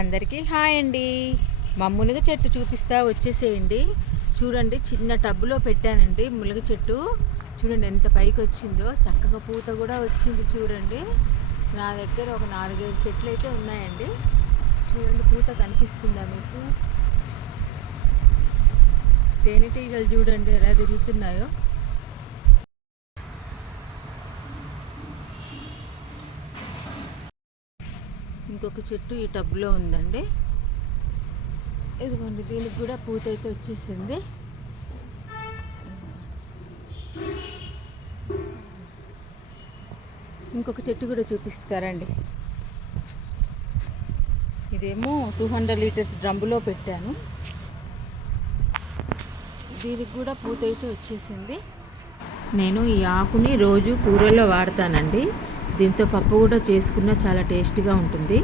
అందరికీ హాయ్ అండి. మా మునగ చెట్టు చూపిస్తా వచ్చేసేయండి. చూడండి చిన్న టబ్బులో పెట్టానండి మునగ చెట్టు. చూడండి ఎంత పైకి వచ్చిందో చక్కగా పూత కూడా వచ్చింది చూడండి. నా దగ్గర ఒక నాలుగైదు చెట్లు అయితే ఉన్నాయండి. చూడండి పూత కనిపిస్తుందా మీకు? తేనెటీగలు చూడండి ఎలా తిరుగుతున్నాయో. ఇంకొక చెట్టు ఈ టబ్లో ఉందండి. ఇదిగోండి దీనికి కూడా పూత అయితే వచ్చేసింది. ఇంకొక చెట్టు కూడా చూపిస్తారండి. ఇదేమో టూ హండ్రెడ్ లీటర్స్ డ్రమ్ములో పెట్టాను. దీనికి కూడా పూత అయితే వచ్చేసింది. నేను ఈ ఆకుని రోజు కూరల్లో వాడతానండి. దీంతో పప్పు కూడా చేసుకున్న చాలా టేస్టీగా ఉంటుంది.